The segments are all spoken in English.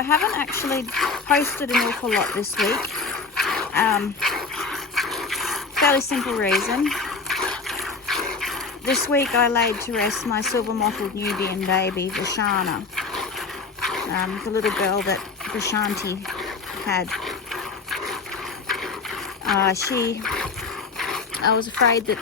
I haven't actually posted an awful lot this week. Fairly simple reason. This week I laid to rest my silver mottled Nubian baby, Vashanna, the little girl that Vashanna had. I was afraid that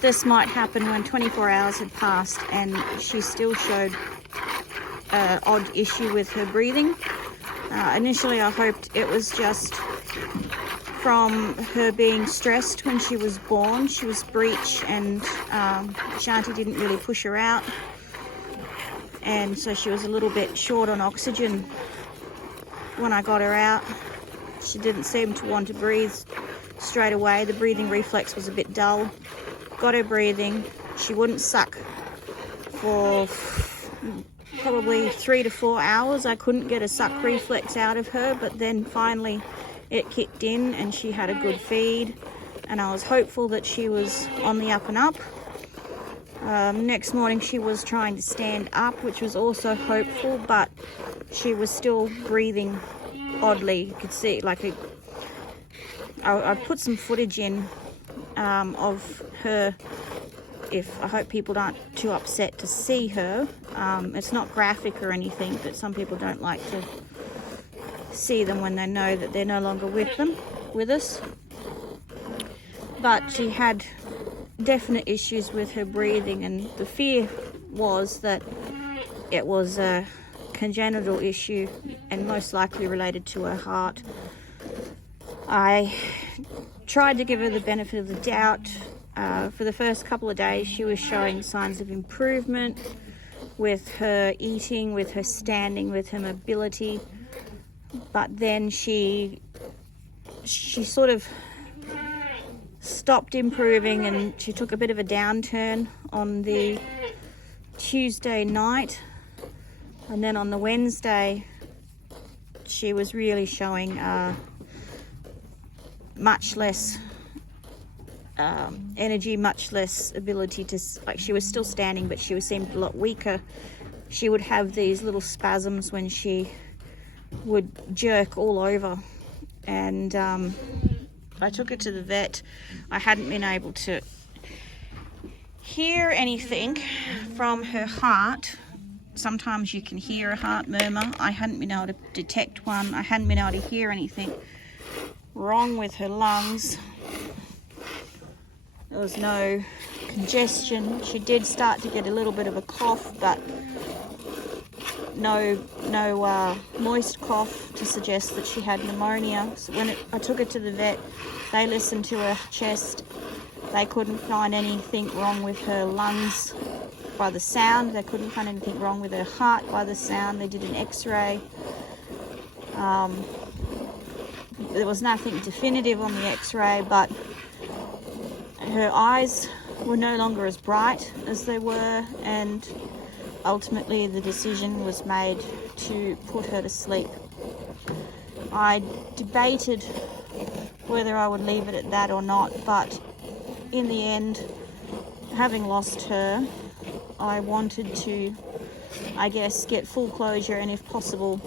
this might happen when 24 hours had passed and she still showed an odd issue with her breathing. Initially I hoped it was just from her being stressed when she was born. She was breech and Shanti didn't really push her out, and so she was a little bit short on oxygen when I got her out. She didn't seem to want to breathe straight away. The breathing reflex was a bit dull. Got her breathing. She wouldn't suck for probably 3 to 4 hours. I couldn't get a suck reflex out of her, but then finally it kicked in and she had a good feed, and I was hopeful that she was on the up and up. Next morning she was trying to stand up, which was also hopeful, but she was still breathing oddly. You could see, like, I put some footage in of her. I hope people aren't too upset to see her. It's not graphic or anything, but some people don't like to see them when they know that they're no longer with us. But she had definite issues with her breathing, and the fear was that it was a congenital issue and most likely related to her heart. I tried to give her the benefit of the doubt. For the first couple of days she was showing signs of improvement with her eating, with her standing, with her mobility, but then she sort of stopped improving and she took a bit of a downturn on the Tuesday night, and then on the Wednesday she was really showing much less energy, much less ability to, like, she was still standing but she seemed a lot weaker. She would have these little spasms when she would jerk all over, and I took her to the vet. I hadn't been able to hear anything from her heart. Sometimes you can hear a heart murmur. I hadn't been able to detect one. I hadn't been able to hear anything wrong with her lungs. There was no congestion. She did start to get a little bit of a cough, but no moist cough to suggest that she had pneumonia. So when I took her to the vet, they listened to her chest. They couldn't find anything wrong with her lungs by the sound. They couldn't find anything wrong with her heart by the sound. They did an x-ray. There was nothing definitive on the x-ray, but her eyes were no longer as bright as they were, and ultimately the decision was made to put her to sleep. I debated whether I would leave it at that or not, but in the end, having lost her, I wanted to, I guess, get full closure, and if possible,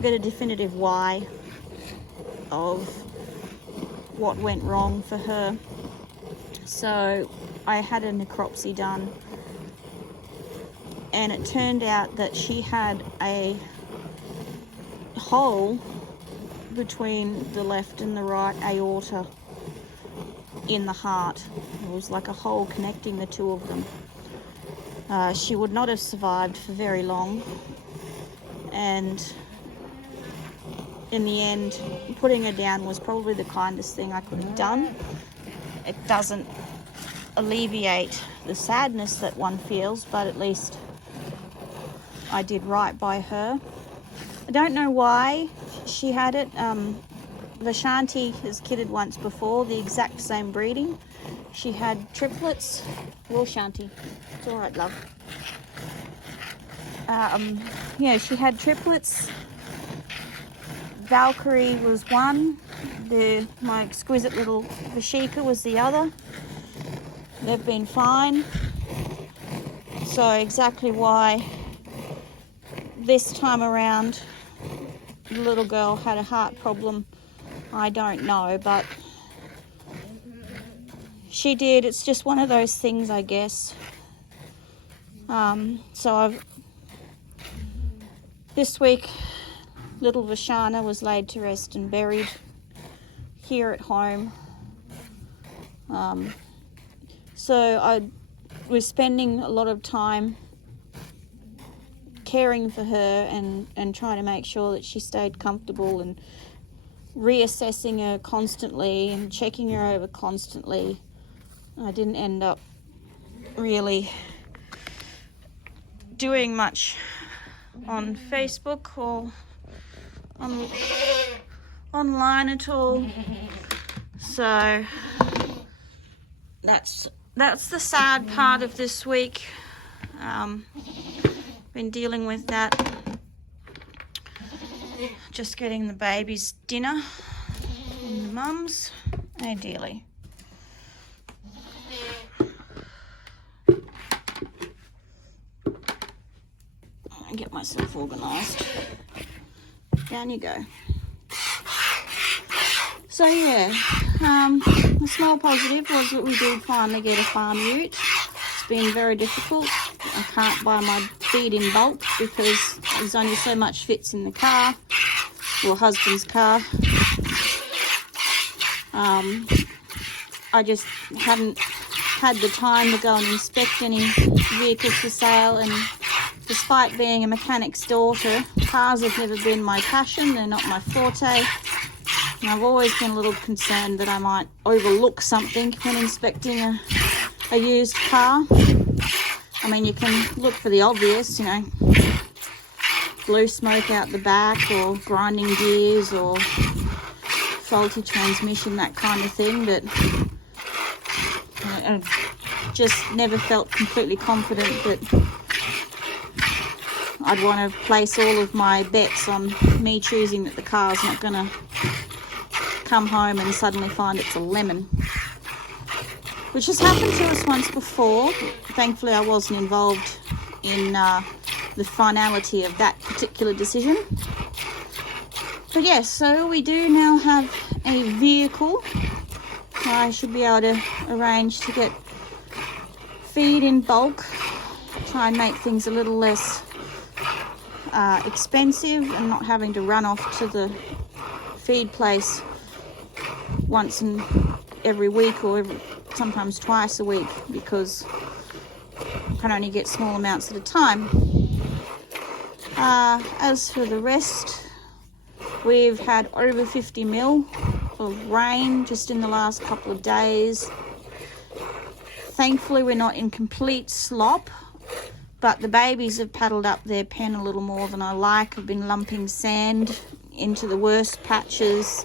get a definitive why of what went wrong for her. So I had a necropsy done, and it turned out that she had a hole between the left and the right aorta in the heart. It was like a hole connecting the two of them. She would not have survived for very long, and in the end, putting her down was probably the kindest thing I could have done. It doesn't alleviate the sadness that one feels, but at least I did right by her. I don't know why she had it. Vashanna has kidded once before, the exact same breeding. She had triplets. Well, Shanti, it's all right, love. Yeah, she had triplets. Valkyrie was one. My exquisite little Vashika was the other. They've been fine. So exactly why this time around the little girl had a heart problem, I don't know, but she did. It's just one of those things, I guess. This week, little Vashanna was laid to rest and buried here at home. So I was spending a lot of time caring for her and trying to make sure that she stayed comfortable and reassessing her constantly and checking her over constantly. I didn't end up really doing much on Facebook or online at all. So that's the sad part of this week. Been dealing with that. Just getting the baby's dinner and the mum's. Oh dearly. I'll get myself organised. Down you go. So yeah, the small positive was that we did finally get a farm ute. It's been very difficult. I can't buy my feed in bulk because there's only so much fits in the car, or husband's car. I just hadn't had the time to go and inspect any vehicles for sale, and despite being a mechanic's daughter, cars have never been my passion. They're not my forte, and I've always been a little concerned that I might overlook something when inspecting a used car. I mean, you can look for the obvious, you know, blue smoke out the back, or grinding gears, or faulty transmission, that kind of thing, but I just never felt completely confident that I'd want to place all of my bets on me choosing that the car's not going to come home and suddenly find it's a lemon. Which has happened to us once before. Thankfully, I wasn't involved in the finality of that particular decision. But yes, so we do now have a vehicle. I should be able to arrange to get feed in bulk, try and make things a little less expensive, and not having to run off to the feed place once in every week, or sometimes twice a week, because I can only get small amounts at a time. As for the rest, we've had over 50 mil of rain just in the last couple of days. Thankfully, we're not in complete slop, but the babies have paddled up their pen a little more than I like. I've been lumping sand into the worst patches,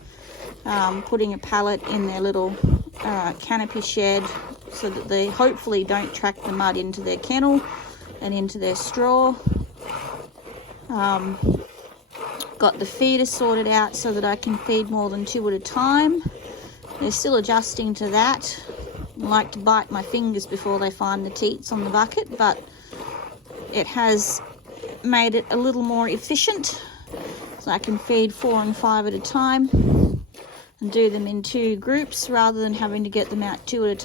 putting a pallet in their little canopy shed so that they hopefully don't track the mud into their kennel and into their straw. Got the feeder sorted out so that I can feed more than 2 at a time. They're still adjusting to that. I like to bite my fingers before they find the teats on the bucket, but it has made it a little more efficient, so I can feed 4 and 5 at a time and do them in 2 groups rather than having to get them out 2 at a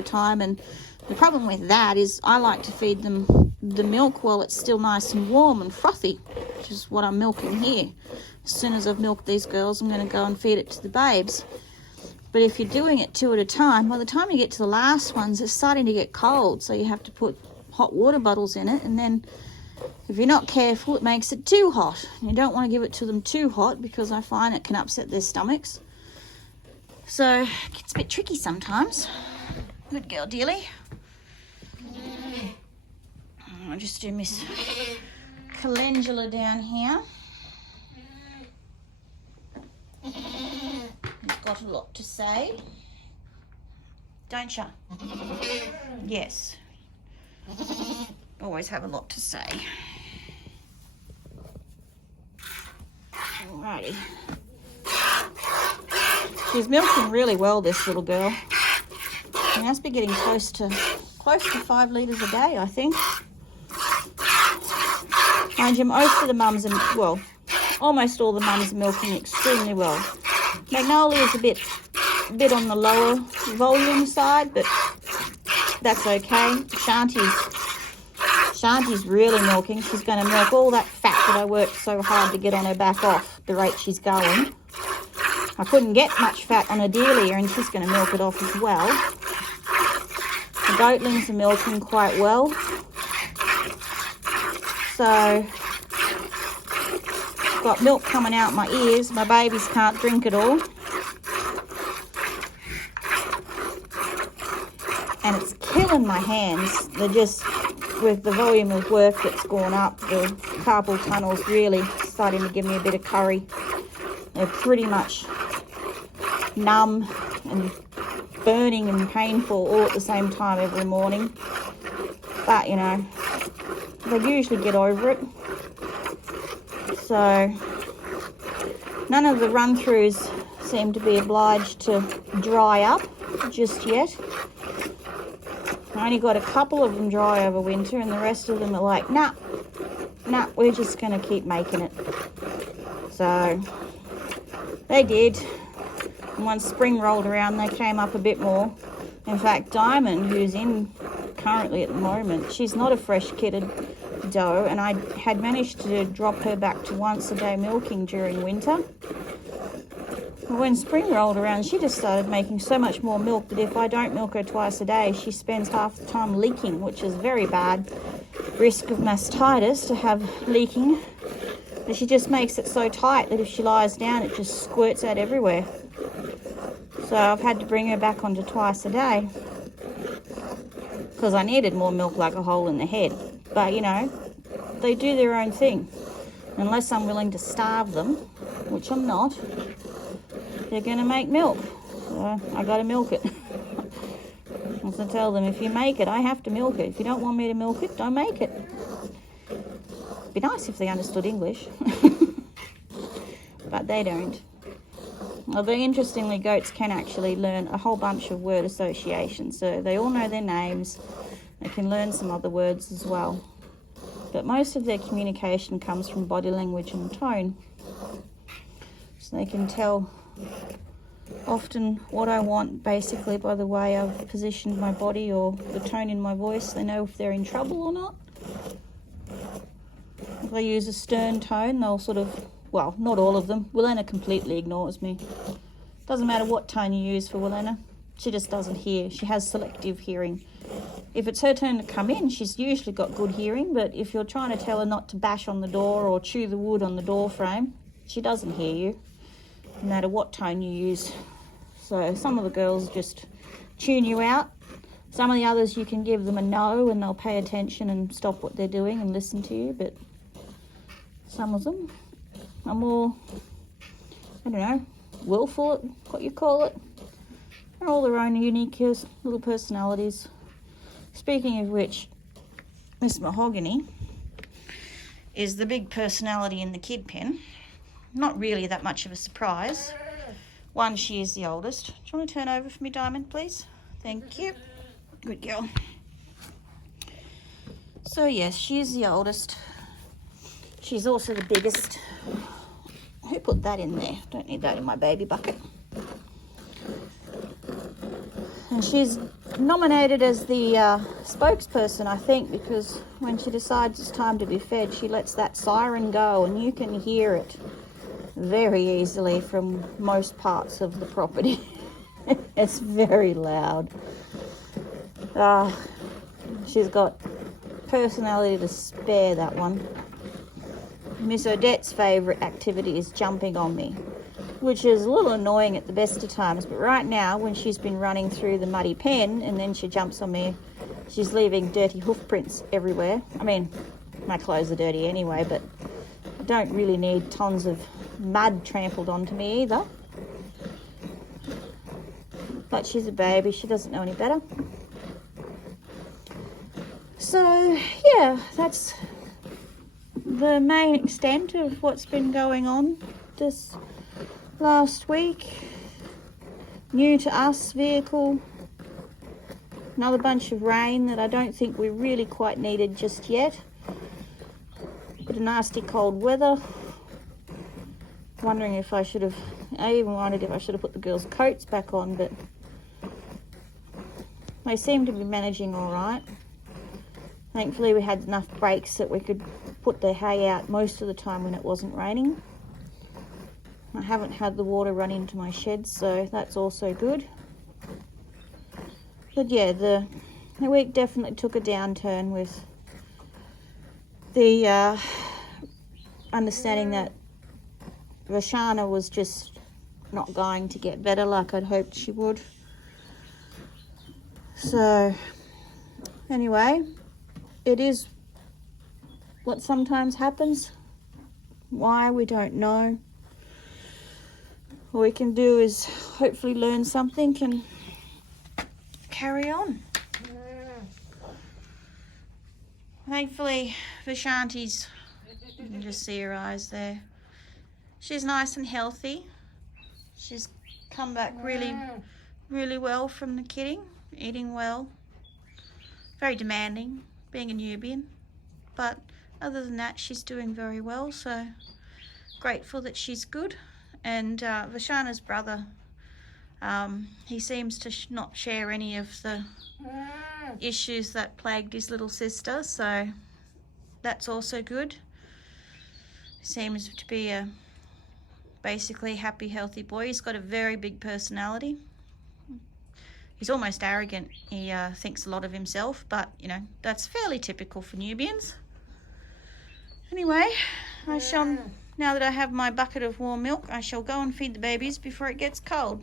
time. And the problem with that is I like to feed them the milk while it's still nice and warm and frothy, which is what I'm milking here. As soon as I've milked these girls, I'm going to go and feed it to the babes. But if you're doing it 2 at a time, by the time you get to the last ones, it's starting to get cold, so you have to put hot water bottles in it, and then if you're not careful, it makes it too hot. You don't want to give it to them too hot, because I find it can upset their stomachs. So it gets a bit tricky sometimes. Good girl, dearly. I'll just do Miss Calendula down here. He's got a lot to say. Don't you? Yes. Always have a lot to say. Alrighty. She's milking really well, this little girl. She must be getting close to 5 litres a day, I think. Mind you, most of the mums are, well, almost all the mums are milking extremely well. Magnolia is a bit on the lower volume side, but that's okay. Shanti's really milking. She's going to milk all that fat that I worked so hard to get on her back off the rate she's going. I couldn't get much fat on Adelia, and she's going to milk it off as well. The goatlings are milking quite well. So, got milk coming out my ears. My babies can't drink it all. And it's killing my hands. They're just, with the volume of work that's gone up, the carpal tunnel's really starting to give me a bit of curry. They're pretty much numb and burning and painful all at the same time every morning. But, you know, they usually get over it. So, none of the run-throughs seem to be obliged to dry up just yet. I only got a couple of them dry over winter, and the rest of them are like, nah, we're just going to keep making it. So, they did. And once spring rolled around, they came up a bit more. In fact, Diamond, who's in currently at the moment, she's not a fresh-kitted doe, and I had managed to drop her back to once a day milking during winter. But when spring rolled around, she just started making so much more milk that if I don't milk her twice a day, she spends half the time leaking, which is very bad. Risk of mastitis to have leaking. And she just makes it so tight that if she lies down, it just squirts out everywhere. So I've had to bring her back onto twice a day because I needed more milk like a hole in the head. But, you know, they do their own thing. Unless I'm willing to starve them, which I'm not, they're going to make milk. So I got to milk it. As I tell them, if you make it, I have to milk it. If you don't want me to milk it, don't make it. It'd be nice if they understood English. But they don't. Although, interestingly, goats can actually learn a whole bunch of word association. So they all know their names. They can learn some other words as well. But most of their communication comes from body language and tone. So they can tell often what I want basically by the way I've positioned my body or the tone in my voice. They know if they're in trouble or not. If I use a stern tone, they'll sort of, well, not all of them. Wilena completely ignores me. Doesn't matter what tone you use for Wilena. She just doesn't hear. She has selective hearing. If it's her turn to come in, she's usually got good hearing, but if you're trying to tell her not to bash on the door or chew the wood on the door frame, she doesn't hear you, no matter what tone you use. So some of the girls just tune you out. Some of the others you can give them a no and they'll pay attention and stop what they're doing and listen to you, but some of them are more, I don't know, willful, what you call it. They're all their own unique little personalities. Speaking of which, Miss Mahogany is the big personality in the kid pen. Not really that much of a surprise. One, she is the oldest. Do you want to turn over for me, Diamond, please? Thank you. Good girl. So, yes, she is the oldest. She's also the biggest. Who put that in there? Don't need that in my baby bucket. And she's nominated as the spokesperson, I think, because when she decides it's time to be fed, she lets that siren go, and you can hear it very easily from most parts of the property. It's very loud. She's got personality to spare, that one. Miss Odette's favourite activity is jumping on me, which is a little annoying at the best of times, but right now, when she's been running through the muddy pen and then she jumps on me, she's leaving dirty hoof prints everywhere. I mean, my clothes are dirty anyway, but I don't really need tons of mud trampled onto me either. But she's a baby, she doesn't know any better. So, yeah, that's the main extent of what's been going on this last week. New to us vehicle. Another bunch of rain that I don't think we really quite needed just yet. Bit of nasty cold weather. Wondering if I should have, I even wondered if I should have put the girls' coats back on, but they seem to be managing all right. Thankfully we had enough breaks that we could put the hay out most of the time when it wasn't raining. I haven't had the water run into my sheds, so that's also good. But yeah, the week definitely took a downturn with the understanding that Vashanna was just not going to get better like I'd hoped she would. So anyway, it is what sometimes happens. Why, we don't know. All we can do is hopefully learn something and carry on. Thankfully, Vashanti's, you can just see her eyes there. She's nice and healthy. She's come back really well from the kidding, eating well. Very demanding, being a Nubian. But other than that, she's doing very well, so grateful that she's good. And Vashanna's brother, he seems to not share any of the issues that plagued his little sister, so that's also good. Seems to be a basically happy, healthy boy. He's got a very big personality. He's almost arrogant. He thinks a lot of himself, but you know, that's fairly typical for Nubians. Anyway, I shall, now that I have my bucket of warm milk, I shall go and feed the babies before it gets cold.